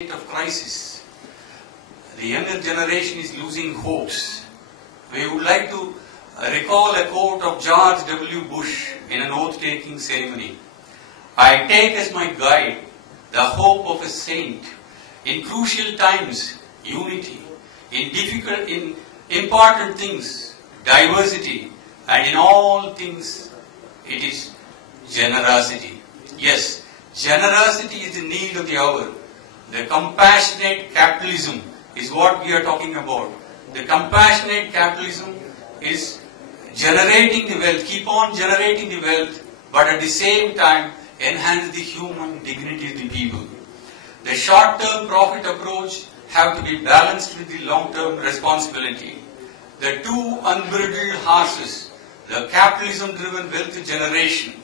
of crisis. The younger generation is losing hopes. We would like to recall a quote of George W. Bush in an oath-taking ceremony. I take as my guide the hope of a saint. In crucial times, unity. In important things, diversity. And in all things, it is generosity. Yes, generosity is the need of the hour. The compassionate capitalism is what we are talking about. The compassionate capitalism is generating the wealth, keep on generating the wealth, but at the same time enhance the human dignity of the people. The short-term profit approach have to be balanced with the long-term responsibility. The two unbridled horses, the capitalism-driven wealth generation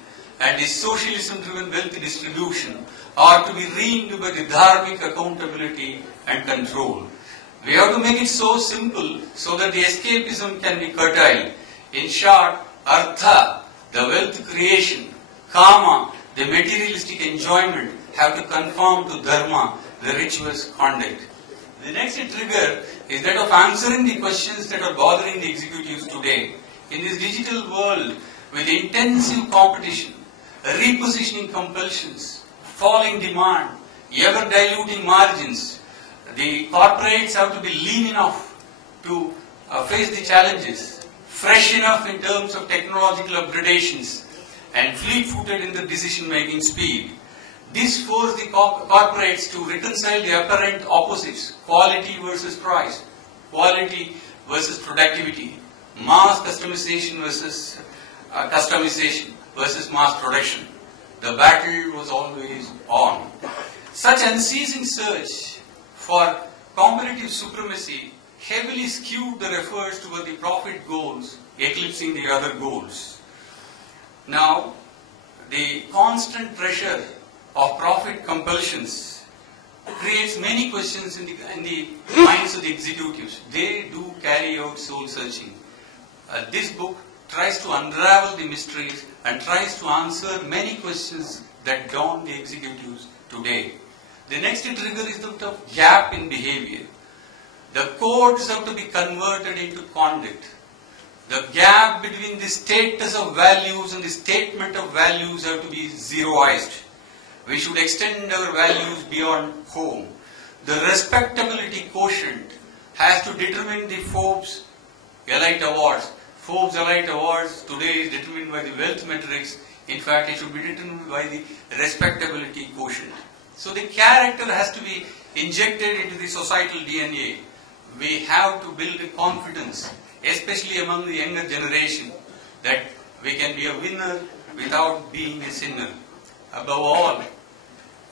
and the socialism-driven wealth distribution, are to be reigned by the dharmic accountability and control. We have to make it so simple so that the escapism can be curtailed. In short, artha, the wealth creation, kama, the materialistic enjoyment, have to conform to dharma, the virtuous conduct. The next trigger is that of answering the questions that are bothering the executives today. In this digital world, with intensive competition, repositioning compulsions, falling demand, ever diluting margins, the corporates have to be lean enough to face the challenges, fresh enough in terms of technological upgradations, and fleet-footed in the decision-making speed. This forces the corporates to reconcile the apparent opposites, quality versus price, quality versus productivity, mass customization versus mass production. The battle was always on. Such unceasing search for competitive supremacy heavily skewed the efforts toward the profit goals, eclipsing the other goals. Now, the constant pressure of profit compulsions creates many questions in the minds of the executives. They do carry out soul searching. This book tries to unravel the mysteries and tries to answer many questions that daunt the executives today. The next trigger is the gap in behavior. The codes have to be converted into conduct. The gap between the status of values and the statement of values have to be zeroized. We should extend our values beyond home. The respectability quotient has to determine the Forbes Elite Awards. Forbes Elite Awards today is determined by the wealth metrics. In fact, it should be determined by the respectability quotient. So the character has to be injected into the societal DNA. We have to build a confidence, especially among the younger generation, that we can be a winner without being a sinner. Above all,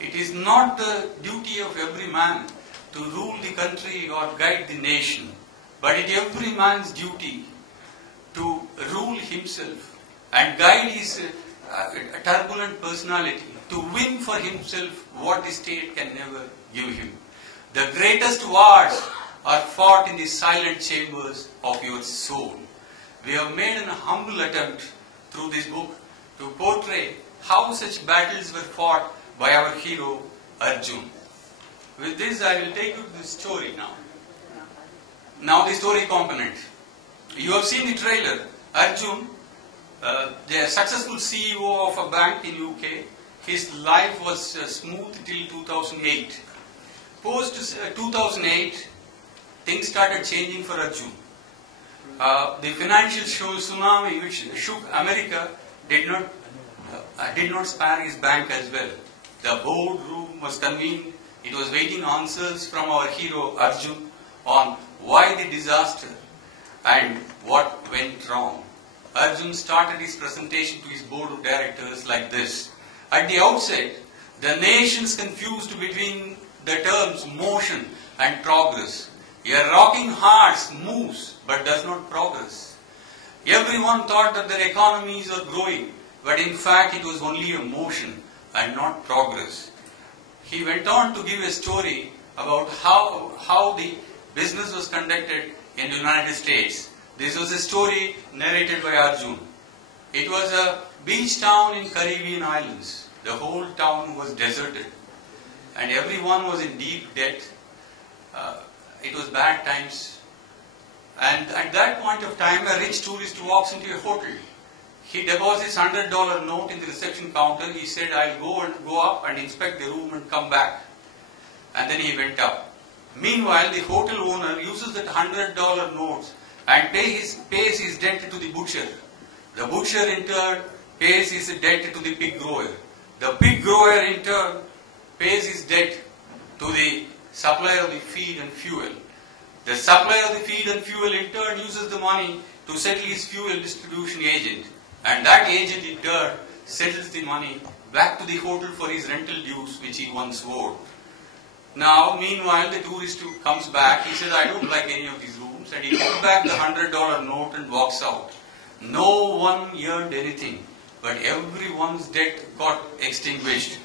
it is not the duty of every man to rule the country or guide the nation, but it is every man's duty to rule himself and guide his turbulent personality, to win for himself what the state can never give him. The greatest wars are fought in the silent chambers of your soul. We have made an humble attempt through this book to portray how such battles were fought by our hero Arjun. With this, I will take you to the story now. Now the story component. You have seen the trailer. Arjun, the successful CEO of a bank in UK, his life was smooth till 2008. Post 2008, things started changing for Arjun. The financial tsunami which shook America did not spare his bank as well. The boardroom was convened. It was waiting answers from our hero Arjun on why the disaster and what went wrong. Arjun started his presentation to his board of directors like this. At the outset, the nations confused between the terms motion and progress. A rocking horse moves but does not progress. Everyone thought that their economies are growing, but in fact it was only a motion and not progress. He went on to give a story about how the business was conducted in the United States. This was a story narrated by Arjun. It was a beach town in Caribbean islands. The whole town was deserted. and everyone was in deep debt. It was bad times. And at that point of time, a rich tourist walks into a hotel. He deposits $100 note in the reception counter. He said, I'll go up and inspect the room and come back. And then he went up. Meanwhile, the hotel owner uses that $100 notes and pays his debt to the butcher. The butcher in turn pays his debt to the pig grower. The pig grower in turn pays his debt to the supplier of the feed and fuel. The supplier of the feed and fuel in turn uses the money to settle his fuel distribution agent. And that agent in turn settles the money back to the hotel for his rental dues which he once owed. Now, meanwhile, the tourist who comes back, he says, I don't like any of these rooms, and he puts back the $100 note and walks out. No one earned anything, but everyone's debt got extinguished.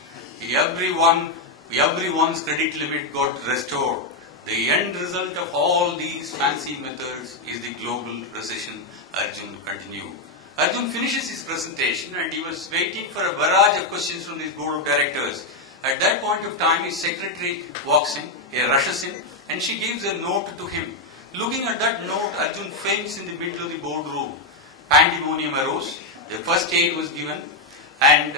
Everyone's credit limit got restored. The end result of all these fancy methods is the global recession, Arjun continued. Arjun finishes his presentation and he was waiting for a barrage of questions from his board of directors. At that point of time, his secretary walks in, he rushes in, and she gives a note to him. Looking at that note, Arjun faints in the middle of the boardroom. Pandemonium arose, the first aid was given, and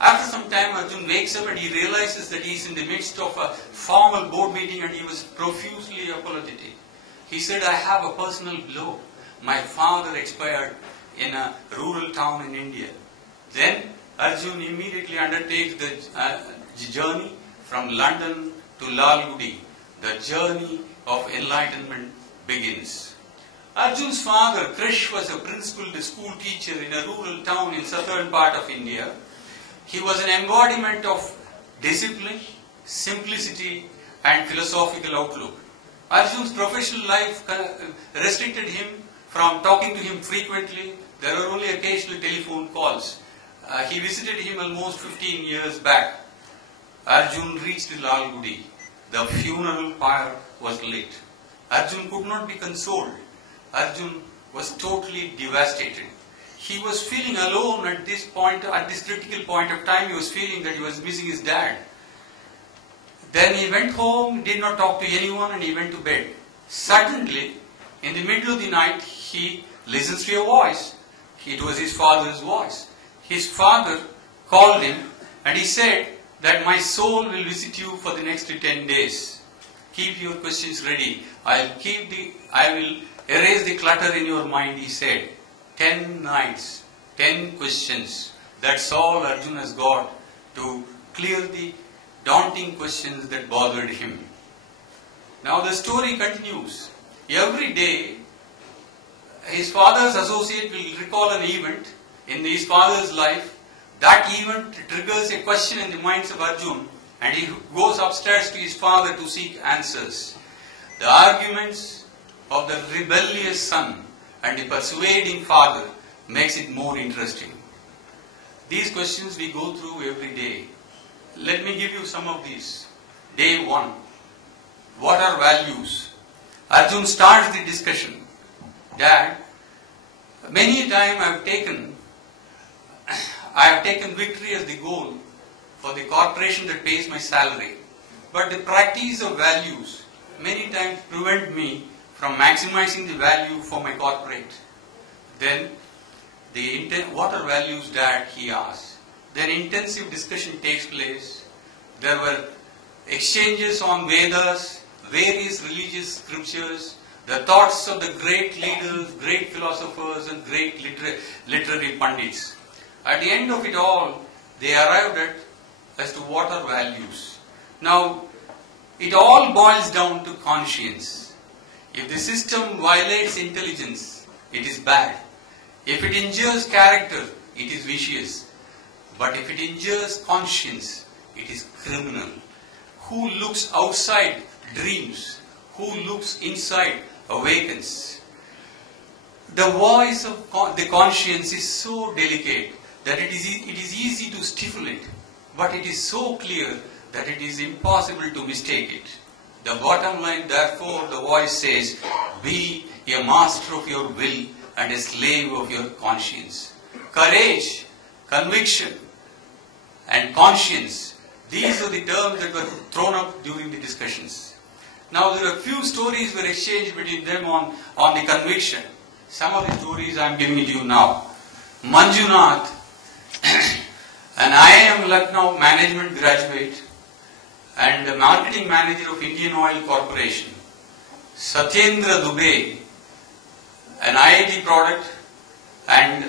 after some time Arjun wakes up and he realizes that he is in the midst of a formal board meeting and he was profusely apologetic. He said, I have a personal blow. My father expired in a rural town in India. Then Arjun immediately undertakes the journey from London to Lalgudi. The journey of enlightenment begins. Arjun's father, Krish, was a principal school teacher in a rural town in southern part of India. He was an embodiment of discipline, simplicity and philosophical outlook. Arjun's professional life restricted him from talking to him frequently. There were only occasional telephone calls. He visited him almost 15 years back. Arjun reached Lalgudi. The funeral pyre was lit. Arjun could not be consoled. Arjun was totally devastated. He was feeling alone at this critical point of time. He was feeling that he was missing his dad. Then he went home, did not talk to anyone, and he went to bed. Suddenly, in the middle of the night, he listens to a voice. It was his father's voice. His father called him and he said that my soul will visit you for the next 10 days. Keep your questions ready. I will erase the clutter in your mind, he said. 10 nights, 10 questions. That's all Arjun has got to clear the daunting questions that bothered him. Now the story continues. Every day, his father's associate will recall an event in his father's life. That event triggers a question in the minds of Arjun, and he goes upstairs to his father to seek answers. The arguments of the rebellious son and the persuading father makes it more interesting. These questions we go through every day. Let me give you some of these. Day 1. What are values? Arjun starts the discussion. Dad, many a time I have taken victory as the goal for the corporation that pays my salary. But the practice of values many times prevent me from maximizing the value for my corporate. Then, what are values, Dad? He asked. Then intensive discussion takes place. There were exchanges on Vedas, various religious scriptures, the thoughts of the great leaders, great philosophers and great literary pundits. At the end of it all, they arrived at as to what are values. Now, it all boils down to conscience. If the system violates intelligence, it is bad. If it injures character, it is vicious. But if it injures conscience, it is criminal. Who looks outside dreams. Who looks inside awakens. The voice of the conscience is so delicate that it is easy to stifle it, but it is so clear that it is impossible to mistake it. The bottom line, therefore, the voice says, be a master of your will and a slave of your conscience. Courage, conviction, and conscience, These are the terms that were thrown up during the discussions. Now there are few stories were exchanged between them on the conviction. Some of the stories I am giving it to you now. Manjunath, an IIM Lucknow management graduate and the marketing manager of Indian Oil Corporation. Satyendra Dubey, an IIT product and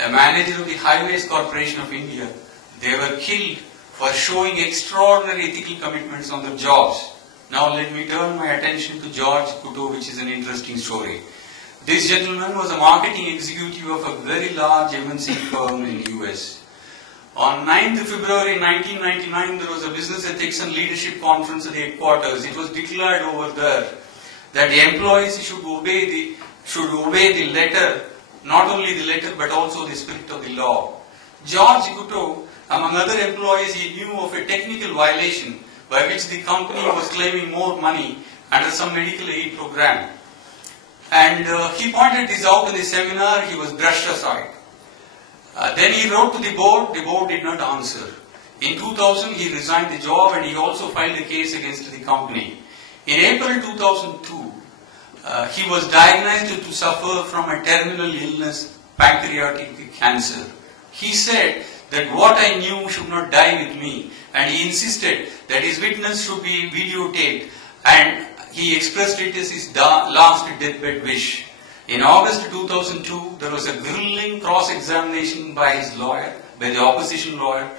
a manager of the Highways Corporation of India. They were killed for showing extraordinary ethical commitments on their jobs. Now let me turn my attention to George Kuto, which is an interesting story. This gentleman was a marketing executive of a very large MNC firm in the US. On 9th February 1999, there was a business ethics and leadership conference at the headquarters. It was declared over there that the employees should obey the letter, not only the letter but also the spirit of the law. George Kuto, among other employees, he knew of a technical violation by which the company was claiming more money under some medical aid program. And he pointed this out in the seminar. He was brushed aside. Then he wrote to the board did not answer. In 2000 he resigned the job and he also filed a case against the company. In April 2002 he was diagnosed to suffer from a terminal illness, pancreatic cancer. He said that what I knew should not die with me, and he insisted that his witness should be videotaped, and he expressed it as his last deathbed wish. In August 2002, there was a grilling cross-examination by his lawyer, by the opposition lawyer,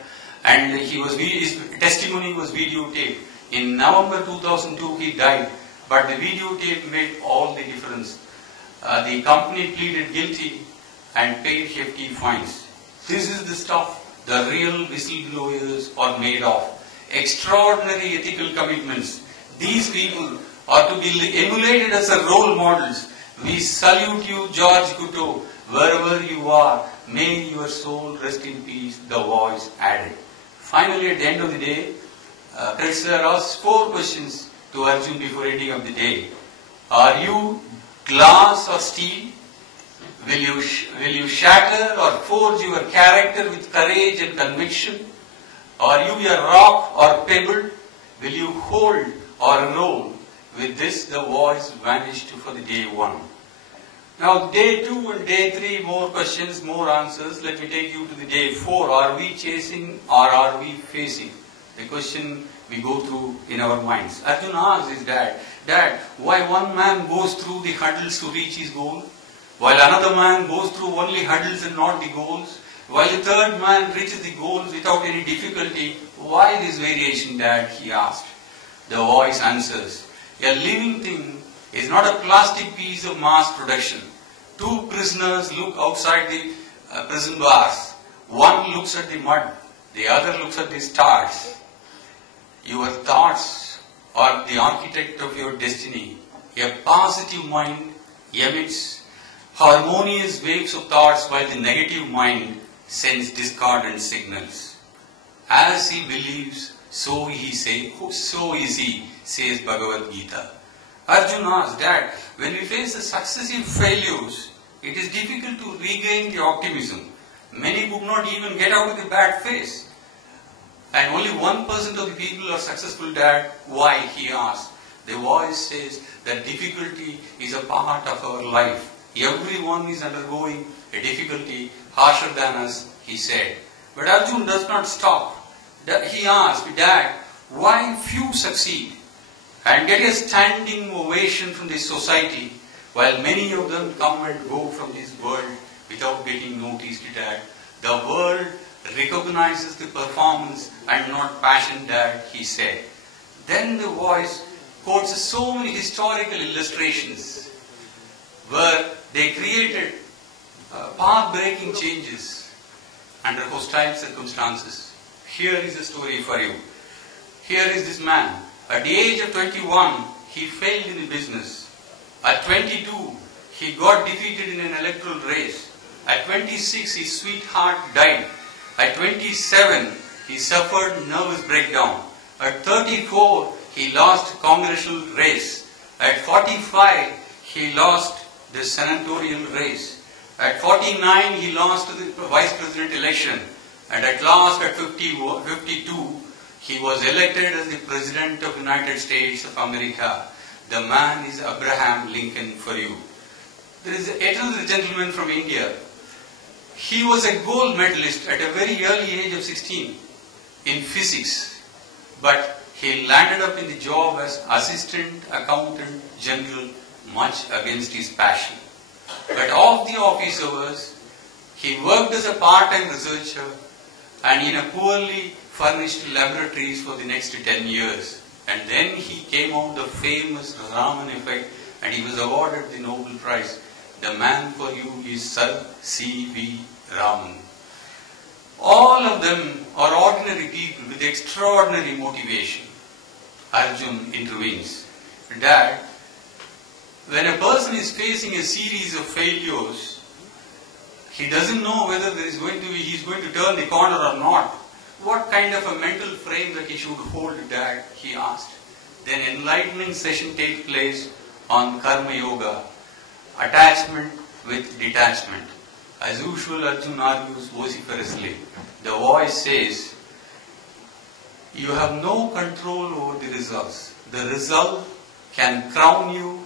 and his testimony was videotaped. In November 2002, he died, but the videotape made all the difference. The company pleaded guilty and paid hefty fines. This is the stuff the real whistleblowers are made of. Extraordinary ethical commitments. These people are to be emulated as a role models. We salute you, George Kuto, wherever you are. May your soul rest in peace, the voice added. Finally, at the end of the day, Kretschmer asked 4 questions to Arjun before ending of the day. Are you glass or steel? Will you shatter or forge your character with courage and conviction? Are you a rock or pebble? Will you hold or roll? With this, the voice vanished for the day 1. Now, day 2 and day 3, more questions, more answers. Let me take you to the day 4. Are we chasing or are we facing? The question we go through in our minds. Arjun asks his dad, Dad, why one man goes through the hurdles to reach his goal, while another man goes through only hurdles and not the goals, while the third man reaches the goals without any difficulty? Why this variation, Dad? He asked. The voice answers, a living thing is not a plastic piece of mass production. 2 prisoners look outside the prison bars. One looks at the mud, the other looks at the stars. Your thoughts are the architect of your destiny. A positive mind emits harmonious waves of thoughts, while the negative mind sends discordant signals. As he believes, so is he, says Bhagavad Gita. Arjun asks, Dad, when we face the successive failures, it is difficult to regain the optimism. Many could not even get out of the bad phase. And only 1% of the people are successful, Dad. Why? He asks. The voice says that difficulty is a part of our life. Everyone is undergoing a difficulty harsher than us, he said. But Arjun does not stop. He asked, Dad, why few succeed and get a standing ovation from this society, while many of them come and go from this world without getting noticed, Dad? The world recognizes the performance and not passion, Dad, he said. Then the voice quotes so many historical illustrations where they created path-breaking changes under hostile circumstances. Here is a story for you. Here is this man. At the age of 21, he failed in the business. At 22, he got defeated in an electoral race. At 26, his sweetheart died. At 27, he suffered nervous breakdown. At 34, he lost congressional race. At 45, he lost the senatorial race. At 49, he lost the vice president election. And at last, at 52, He was elected as the President of the United States of America. The man is Abraham Lincoln for you. There is another gentleman from India. He was a gold medalist at a very early age of 16 in physics. But he landed up in the job as Assistant Accountant General, much against his passion. But of the office hours, he worked as a part-time researcher and in a poorly furnished laboratories for the next 10 years. And then he came out the famous Raman effect and he was awarded the Nobel Prize. The man for you is Sir C.V. Raman. All of them are ordinary people with extraordinary motivation. Arjun intervenes. Dad, when a person is facing a series of failures, he doesn't know whether he is going to turn the corner or not. What kind of a mental frame that he should hold, Dad? He asked. Then enlightening session takes place on Karma Yoga, attachment with detachment. As usual, Arjun argues vociferously. The voice says, you have no control over the results. The result can crown you